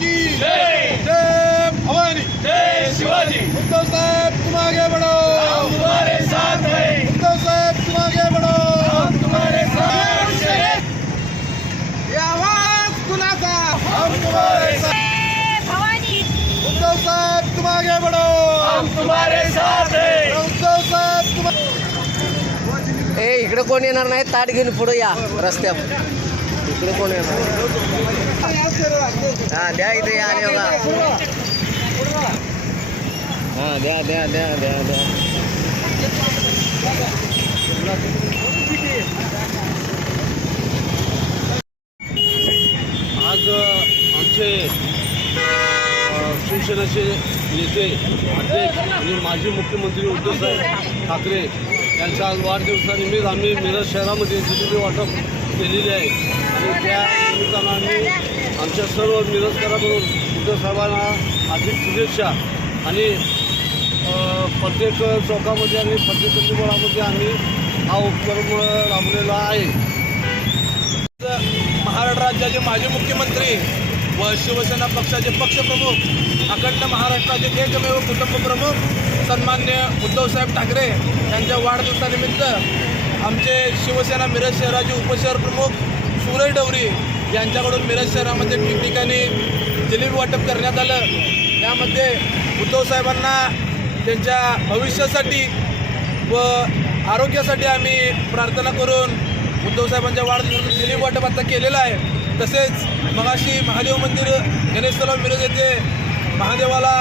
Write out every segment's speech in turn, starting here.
की जय भवानी जय शिवाजी। उद्धव साहेब तुम आगे बढ़ो, हम तुम्हारे साथ हैं, उद्धव साहेब तुम आगे बढ़ो, हम तुम्हारे साथ हैं। ये आवाज कुणाचा? हम तुम्हारे साथ। भवानी उद्धव साहेब तुम आगे बढ़ो, हम तुम्हारे साथ हैं। उद्धव साहेब तुम ए इकडे कोण येणार नाही, ताट घेऊन पुढे या रस्त्यावर. इकडे कोण येणार? हा द्या इथे या आले बघा. हा द्या द्या द्या द्या द्या. आज आमचे शिवसेनेचे नेते अध्यक्ष आणि माजी मुख्यमंत्री उद्धवसाहेब ठाकरे यांच्या आज वाढदिवसानिमित्त आम्ही मिरज शहरामध्ये जिलेबी वाटप केलेले आहे आणि त्या निमित्तानं आम्ही आमच्या सर्व मिरजकरांकडून उद्धवसाहेबांना हार्दिक शुभेच्छा आणि प्रत्येक चौकामध्ये आणि प्रत्येक गल्लीबोळामध्ये आम्ही हा उपक्रम राबवलेला आहे. महाराष्ट्र राज्याचे माजी मुख्यमंत्री व शिवसेना पक्षाचे पक्षप्रमुख, अखंड महाराष्ट्राचे एकमेव कुटुंबप्रमुख सन्मान्य उद्धवसाहेब ठाकरे यांच्या वाढदिवसानिमित्त आमचे शिवसेना मिरज शहराचे उपशहर प्रमुख सुरेश डवरी यांच्याकडून मिरज शहरामध्ये ठिकठिकाणी जिलेबी वाटप करण्यात आलं. यामध्ये उद्धवसाहेबांना त्यांच्या भविष्यासाठी व आरोग्यासाठी आम्ही प्रार्थना करून उद्धवसाहेबांच्या वाढदिवसाचं जिलेबी वाटप आता केलेलं आहे. तसेच मगाशी महादेव मंदिर गणेश तलाव मिरज येथे महादेवाला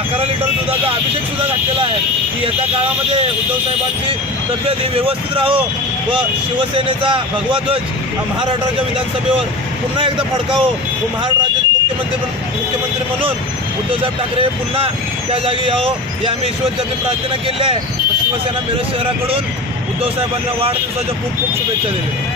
11 लिटर दुधाचा अभिषेकसुद्धा घातलेला आहे की येत्या काळामध्ये उद्धवसाहेबांची तब्येत ही व्यवस्थित राहो व शिवसेनेचा भगवा ध्वज हा महाराष्ट्राच्या विधानसभेवर पुन्हा एकदा फडकावो व महाराष्ट्र राज्याचे मुख्यमंत्री म्हणून उद्धवसाहेब ठाकरे पुन्हा त्या जागी यावं ही आम्ही ईश्वरचरणी प्रार्थना केली आहे. शिवसेना मिरज शहराकडून उद्धवसाहेबांना वाढदिवसाच्या खूप खूप शुभेच्छा दिल्या.